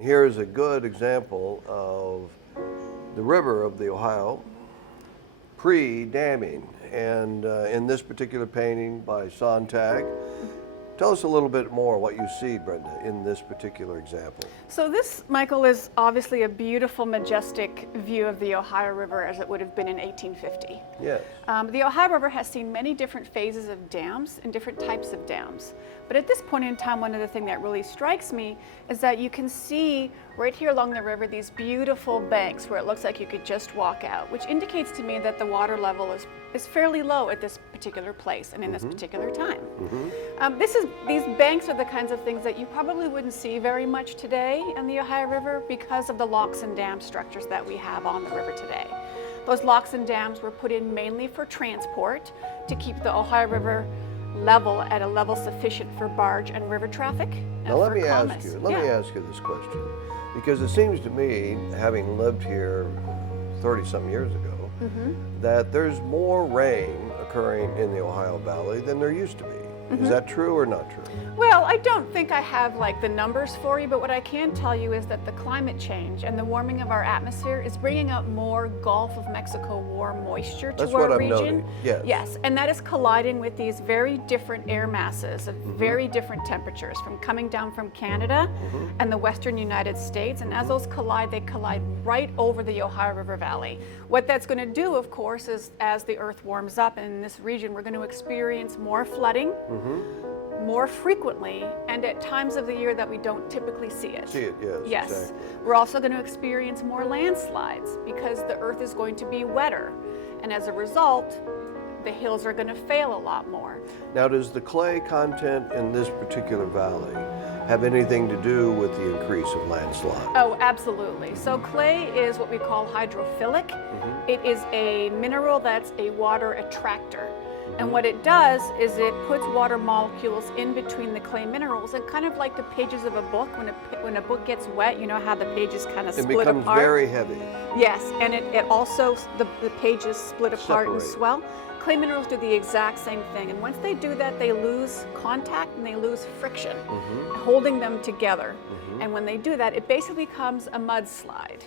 Here is a good example of the river of the Ohio pre-damming. And in this particular painting by Sontag, tell us a little bit more what you see, Brenda, in this particular example. So this, Michael, is obviously a beautiful, majestic view of the Ohio River as it would have been in 1850. Yes. The Ohio River has seen many different phases of dams and different types of dams. But at this point in time, one of the things that really strikes me is that you can see right here along the river these beautiful banks where it looks like you could just walk out, which indicates to me that the water level is fairly low at this particular place and in this particular time. These banks are the kinds of things that you probably wouldn't see very much today in the Ohio River because of the locks and dam structures that we have on the river today. Those locks and dams were put in mainly for transport to keep the Ohio River level at a level sufficient for barge and river traffic. Now let me ask you this question, because it seems to me, having lived here 30-some years ago, that there's more rain occurring in the Ohio Valley than there used to be. Is that true or not true? Well, I don't think I have like the numbers for you, but what I can tell you is that the climate change and the warming of our atmosphere is bringing up more Gulf of Mexico warm moisture to our region. Noting. Yes. Yes, and that is colliding with these very different air masses of very different temperatures from coming down from Canada and the western United States. And as those collide, they collide right over the Ohio River Valley. What that's going to do, of course, is as the earth warms up in this region, we're going to experience more flooding, more frequently, and at times of the year that we don't typically see it. Yes. Exactly. We're also going to experience more landslides because the earth is going to be wetter, and as a result, the hills are going to fail a lot more. Now, does the clay content in this particular valley have anything to do with the increase of landslides? Oh, absolutely. So clay is what we call hydrophilic. It is a mineral that's a water attractor. And what it does is it puts water molecules in between the clay minerals, and kind of like the pages of a book, when a book gets wet, you know how the pages kind of split apart? It becomes very heavy. Yes, and it also, the pages split apart and swell. Clay minerals do the exact same thing, and once they do that, they lose contact and they lose friction, holding them together. And when they do that, it basically becomes a mudslide.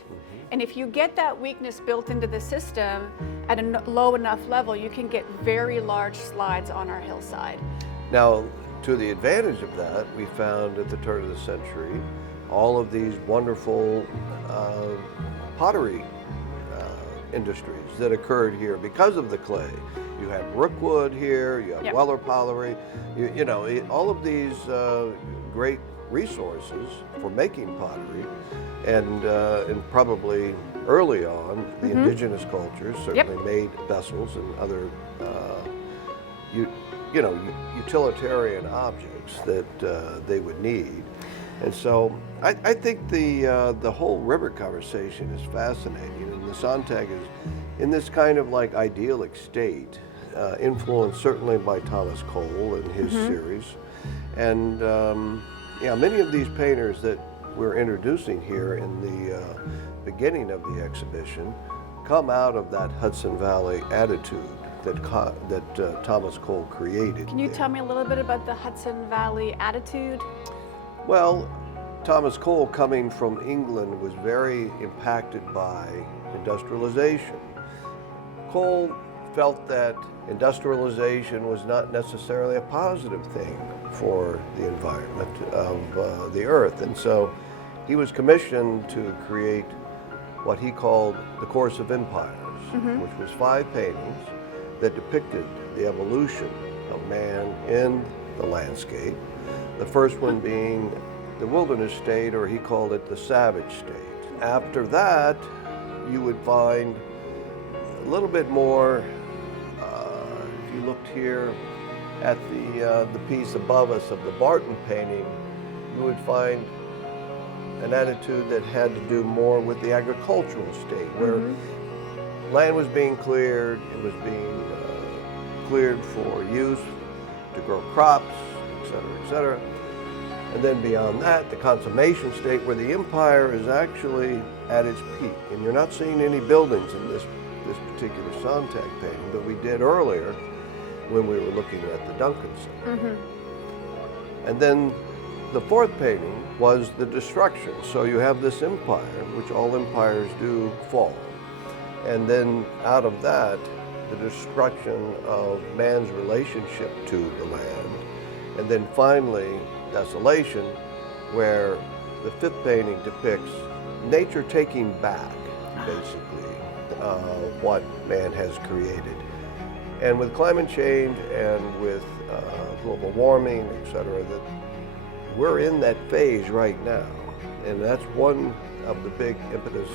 And if you get that weakness built into the system at a low enough level, you can get very large slides on our hillside. Now, to the advantage of that, we found at the turn of the century all of these wonderful pottery industries that occurred here because of the clay. You have Rookwood here, you have Weller Pottery, you know, all of these great resources for making pottery, and probably early on the indigenous cultures certainly made vessels and other utilitarian objects that they would need. And so I think the whole river conversation is fascinating, and the Sontag is in this kind of like idyllic state, influenced certainly by Thomas Cole and his series. And many of these painters that we're introducing here in the beginning of the exhibition come out of that Hudson Valley attitude that Thomas Cole created. Can you tell me a little bit about the Hudson Valley attitude? Well, Thomas Cole, coming from England, was very impacted by industrialization. Cole felt that industrialization was not necessarily a positive thing for the environment of the earth, and so he was commissioned to create what he called the Course of Empires, which was 5 paintings that depicted the evolution of man in the landscape. The first one being the wilderness state, or he called it the savage state. After that, you would find a little bit more. If you looked here at the piece above us of the Barton painting, you would find an attitude that had to do more with the agricultural state, where land was being cleared, it was being cleared for use to grow crops, et cetera, and then beyond that, the consummation state, where the empire is actually at its peak. And you're not seeing any buildings in this particular Sontag painting, but we did earlier when we were looking at the Duncan site. And then The fourth painting was the destruction. So you have this empire, which all empires do fall. And then out of that, the destruction of man's relationship to the land. And then finally, desolation, where the fifth painting depicts nature taking back, basically, what man has created. And with climate change and with global warming, et cetera, that we're in that phase right now. And that's one of the big impetus,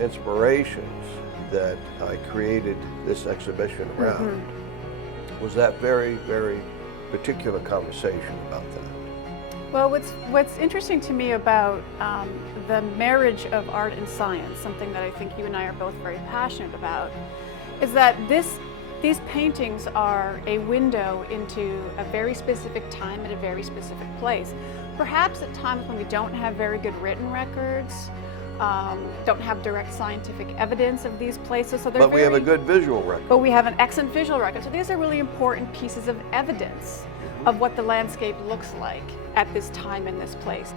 inspirations that I created this exhibition around, was that very, very particular conversation about that. Well, what's interesting to me about the marriage of art and science, something that I think you and I are both very passionate about, is that these paintings are a window into a very specific time at a very specific place. Perhaps at times when we don't have very good written records, don't have direct scientific evidence of these places. So But we have a good visual record. But we have an excellent visual record. So these are really important pieces of evidence of what the landscape looks like at this time in this place.